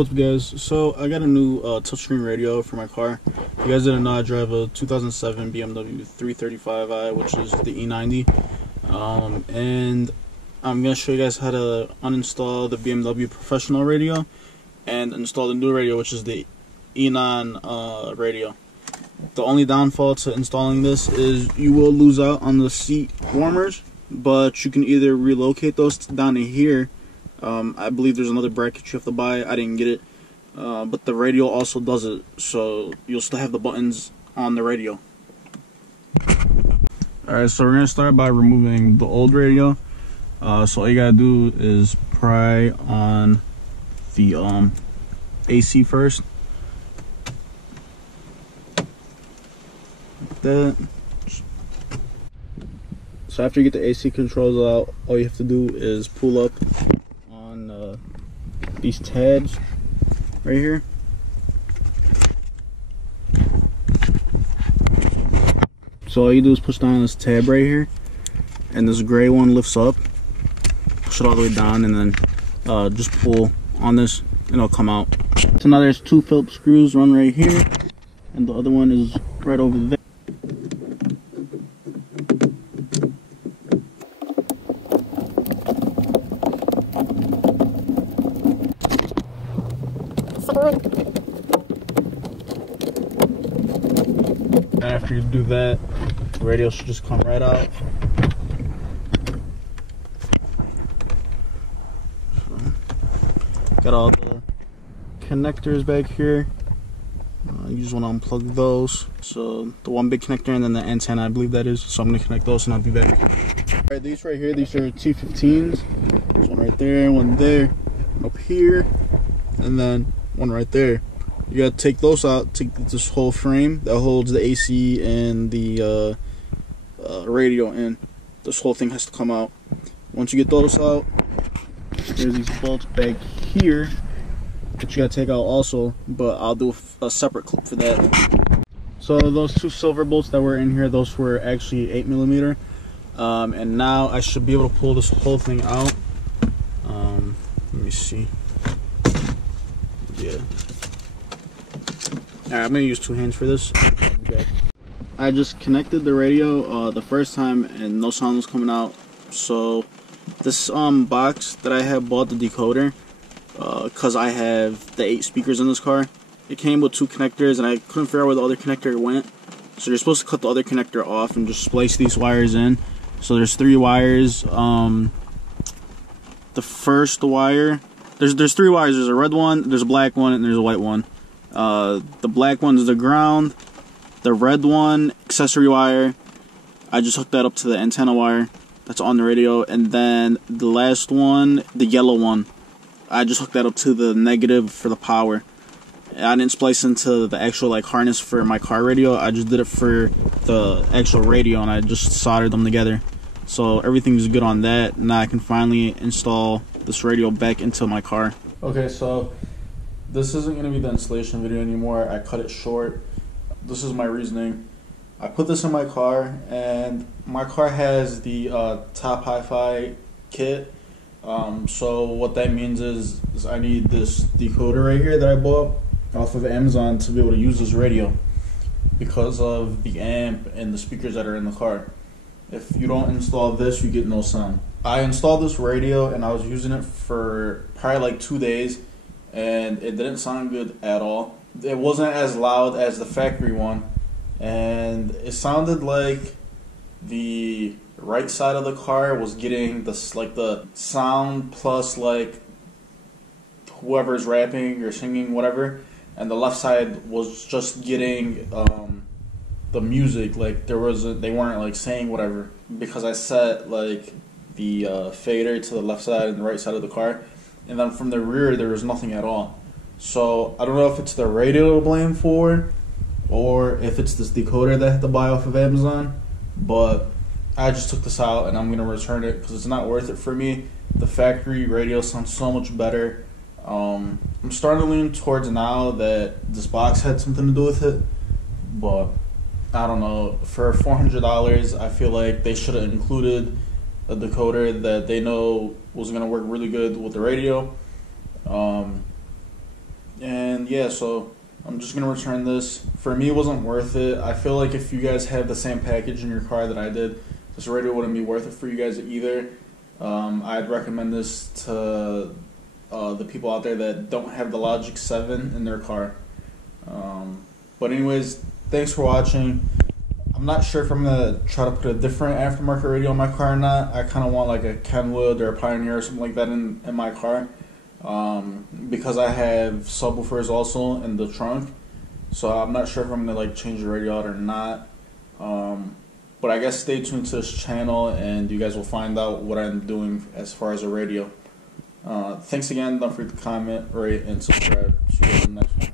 What's up, guys? So I got a new touchscreen radio for my car. If you guys didn't know, I drive a 2007 BMW 335i, which is the E90. And I'm going to show you guys how to uninstall the BMW professional radio and install the new radio, which is the Eonon radio. The only downfall to installing this is you will lose out on the seat warmers, but you can either relocate those down to here. I believe there's another bracket you have to buy. I didn't get it, but the radio also does it, so you'll still have the buttons on the radio. Alright, so we're going to start by removing the old radio. So all you gotta do is pry on the AC first. Like that. So after you get the AC controls out, all you have to do is pull up on these tabs right here. So all you do is push down this tab right here, and this gray one lifts up. Push it all the way down, and then just pull on this and it'll come out. So now there's two Phillips screws, one right here and the other one is right over there. And after you do that, the radio should just come right out. Got all the connectors back here. You just want to unplug those. So the one big connector and then the antenna, I believe that is. So I'm going to connect those and I'll be back. Alright, these right here, these are T15s. There's one right there, one there, up here, and then one right there. You got to take those out, take this whole frame that holds the AC and the radio in. This whole thing has to come out. Once you get those out, there's these bolts back here that you gotta take out also, but I'll do a separate clip for that. So those two silver bolts that were in here, those were actually 8mm, and now I should be able to pull this whole thing out. Let me see. Yeah. Alright, I'm gonna use two hands for this. Okay. I just connected the radio the first time and no sound was coming out. So this box that I have bought the decoder, because I have the 8 speakers in this car. It came with 2 connectors and I couldn't figure out where the other connector went. So you're supposed to cut the other connector off and just splice these wires in. So there's 3 wires. The first wire, there's 3 wires. There's a red one, there's a black one, and there's a white one. The black one is the ground. The red one, accessory wire. I just hooked that up to the antenna wire that's on the radio, and then the last one, the yellow one, I just hooked that up to the negative for the power. I didn't splice into the actual harness for my car radio. I just did it for the actual radio, and I just soldered them together. So everything's good on that. Now I can finally install this radio back into my car. Okay, so this isn't going to be the installation video anymore. I cut it short. This is my reasoning. I put this in my car, and my car has the top hi-fi kit. So what that means is I need this decoder right here that I bought off of Amazon to be able to use this radio because of the amp and the speakers that are in the car. If you don't install this, you get no sound. I installed this radio and I was using it for probably 2 days, and it didn't sound good at all. It wasn't as loud as the factory one, and it sounded like the right side of the car was getting this the sound plus whoever's rapping or singing, whatever, and the left side was just getting the music. They weren't saying whatever, because I set the fader to the left side and the right side of the car, and then from the rear there was nothing at all. So I don't know if it's the radio to blame for, or if it's this decoder that I had to buy off of Amazon, but I just took this out and I'm going to return it because it's not worth it for me. The factory radio sounds so much better. I'm starting to lean towards now that this box had something to do with it, but I don't know. For $400, I feel like they should have included a decoder that they know was going to work really good with the radio. yeah, so I'm just gonna return this. For me, it wasn't worth it. I feel like if you guys have the same package in your car that I did, this radio wouldn't be worth it for you guys either. I'd recommend this to the people out there that don't have the Logic 7 in their car. But anyways, thanks for watching. I'm not sure if I'm going to try to put a different aftermarket radio in my car or not. I kind of want like a Kenwood or a Pioneer or something like that in my car. Because I have subwoofers also in the trunk. So I'm not sure if I'm going to like change the radio out or not. But I guess stay tuned to this channel and you guys will find out what I'm doing as far as a radio. Thanks again. Don't forget to comment, rate, and subscribe. See you in the next one.